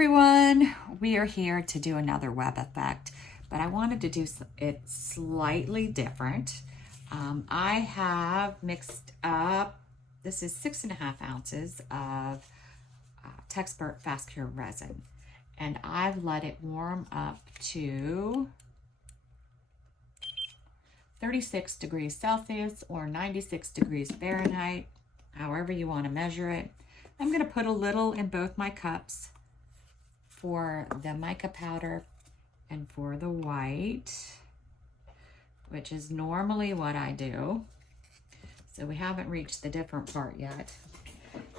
everyone, we are here to do another web effect, but I wanted to do it slightly different. I have mixed up, this is 6.5 ounces of Teexpert Fast Cure resin, and I've let it warm up to 36 degrees Celsius or 96 degrees Fahrenheit, however you want to measure it. I'm going to put a little in both my cups for the mica powder and for the white, which is normally what I do. So we haven't reached the different part yet.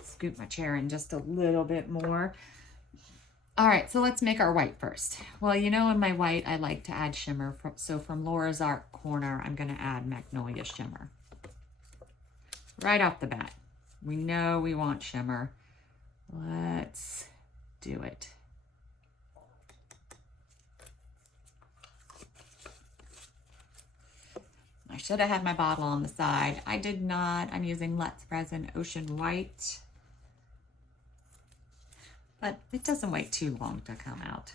Scoop my chair in just a little bit more. All right, so let's make our white first. Well, you know, in my white, I like to add shimmer. So from Laura's Art Corner, I'm gonna add Magnolia Shimmer. Right off the bat, we know we want shimmer. Let's do it. I should have had my bottle on the side. I did not. I'm using Let's Resin Ocean White. But it doesn't wait too long to come out.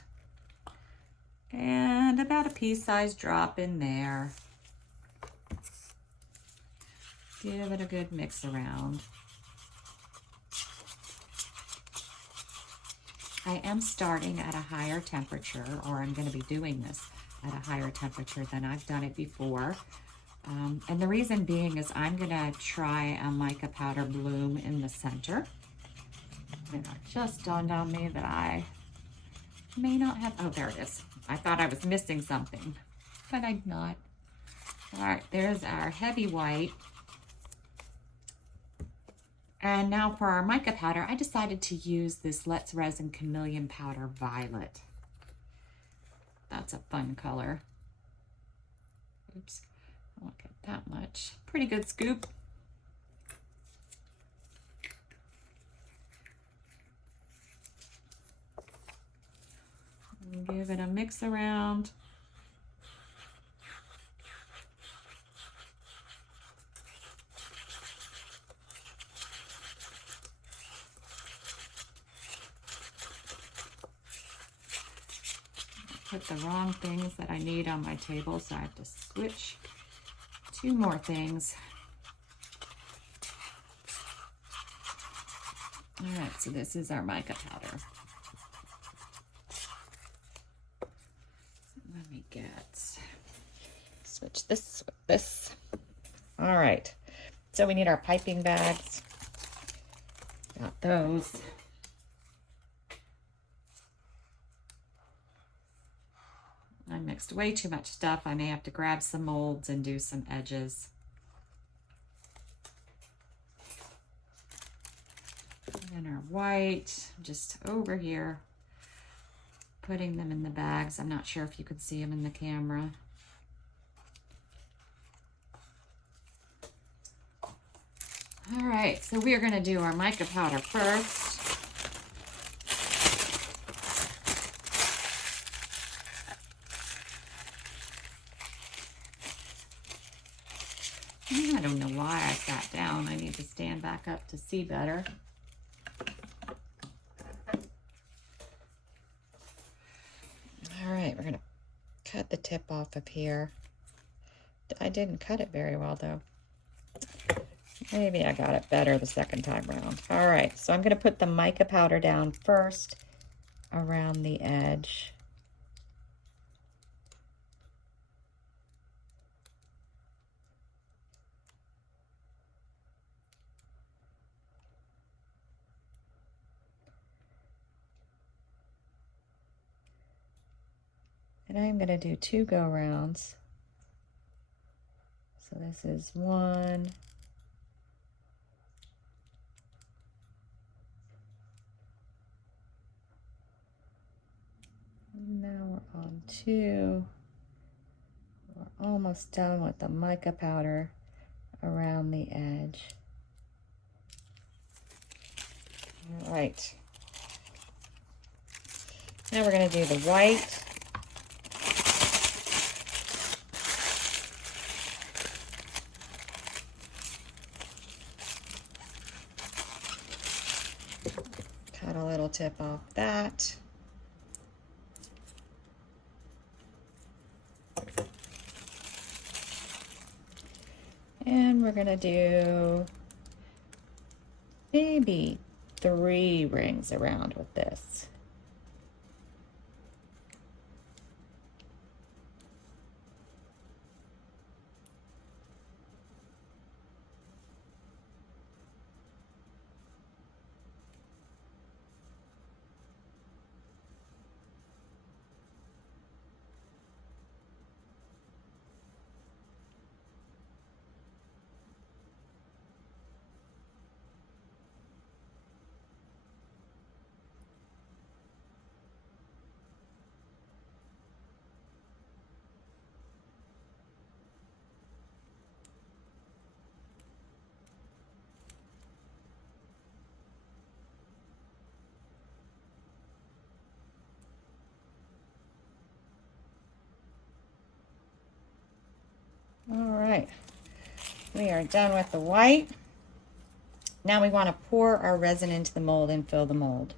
And about a pea-sized drop in there. Give it a good mix around. I am starting at a higher temperature, or I'm going to be doing this at a higher temperature than I've done it before. And the reason being is I'm going to try a mica powder bloom in the center. And it just dawned on me that I may not have, oh, there it is. I thought I was missing something, but I'm not. All right, there's our heavy white. And now for our mica powder, I decided to use this Let's Resin Chameleon Powder Violet. That's a fun color. Oops, I won't get that much. Pretty good scoop. And give it a mix around. Put the wrong things that I need on my table, so I have to switch 2 more things. All right, so this is our mica powder. Let me switch this with this. All right, so we need our piping bags. Got those. I mixed way too much stuff. I may have to grab some molds and do some edges. And our white, just over here, putting them in the bags. I'm not sure if you could see them in the camera. All right, so we are going to do our mica powder first. I don't know why I sat down. I need to stand back up to see better. All right, we're going to cut the tip off of here. I didn't cut it very well, though. Maybe I got it better the second time around. All right, so I'm going to put the mica powder down first around the edge. And I'm going to do 2 go-rounds. So this is 1. And now we're on 2. We're almost done with the mica powder around the edge. All right. Now we're going to do the white. Cut a little tip off that. And we're gonna do maybe 3 rings around with this. All right, we are done with the white. Now we want to pour our resin into the mold and fill the mold.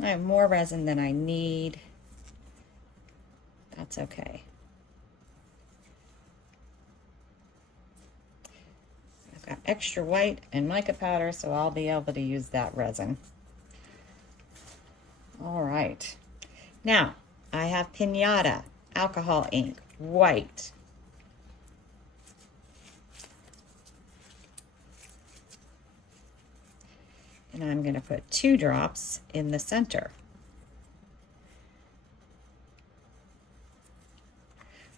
I have more resin than I need. That's okay. I've got extra white and mica powder, so I'll be able to use that resin. All right. Now, I have Pinata, alcohol ink, white. And I'm going to put 2 drops in the center.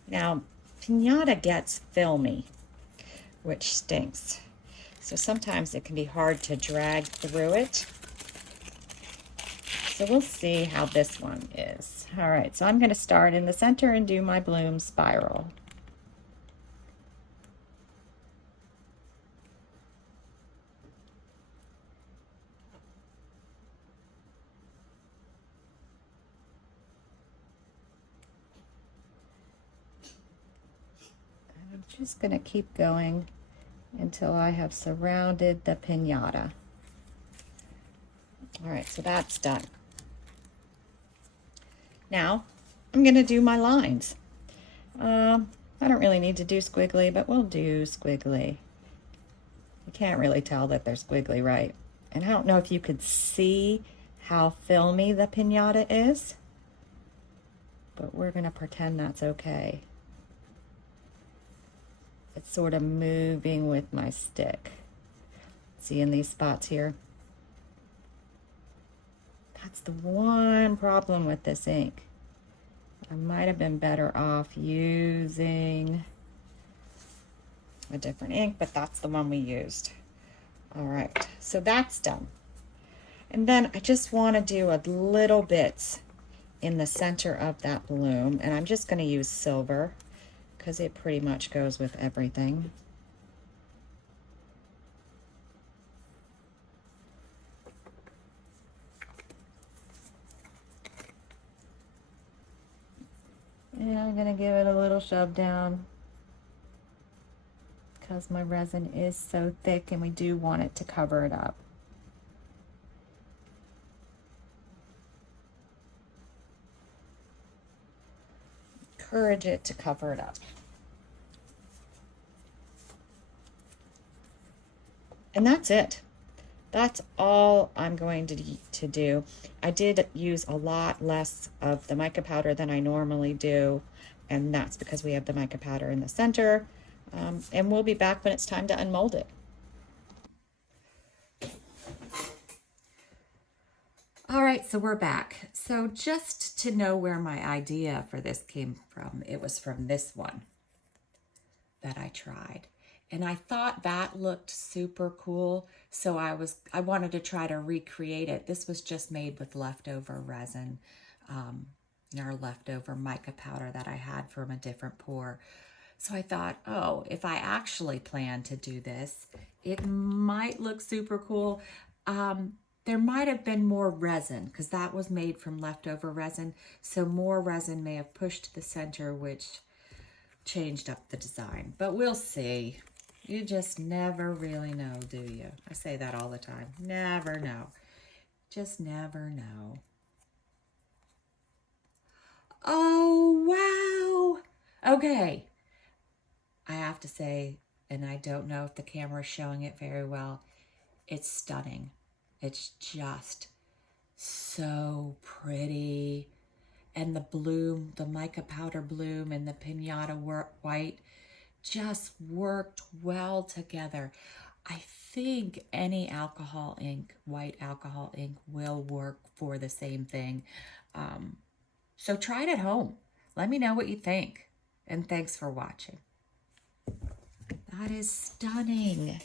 Now, Pinata gets filmy, which stinks. So sometimes it can be hard to drag through it. So we'll see how this one is. All right, so I'm going to start in the center and do my bloom spiral. I'm just going to keep going until I have surrounded the pinata. All right, so that's done. Now, I'm going to do my lines. I don't really need to do squiggly, but we'll do squiggly. You can't really tell that they're squiggly, right? And I don't know if you could see how filmy the pinata is, but we're going to pretend that's okay. It's sort of moving with my stick. See in these spots here? That's the one problem with this ink. I might have been better off using a different ink, but that's the one we used. All right, so that's done. And then I just want to do a little bits in the center of that bloom, and I'm just going to use silver because it pretty much goes with everything. And I'm going to give it a little shove down because my resin is so thick and we do want it to cover it up. Encourage it to cover it up. And that's it. That's all I'm going to do. I did use a lot less of the mica powder than I normally do, and that's because we have the mica powder in the center. And we'll be back when it's time to unmold it. All right, so we're back. So just to know where my idea for this came from, it was from this one that I tried. And I thought that looked super cool, so I wanted to try to recreate it. This was just made with leftover resin, or leftover mica powder that I had from a different pour. So I thought, oh, if I actually plan to do this, it might look super cool. There might have been more resin because that was made from leftover resin. So more resin may have pushed to the center, which changed up the design. But we'll see. You just never really know, do you? I say that all the time. Never know. Just never know. Oh, wow. Okay. I have to say, and I don't know if the camera is showing it very well. It's stunning. It's just so pretty. And the bloom, the mica powder bloom and the pinata white just worked well together. I think any alcohol ink, white alcohol ink, will work for the same thing. So try it at home. Let me know what you think. And thanks for watching. That is stunning.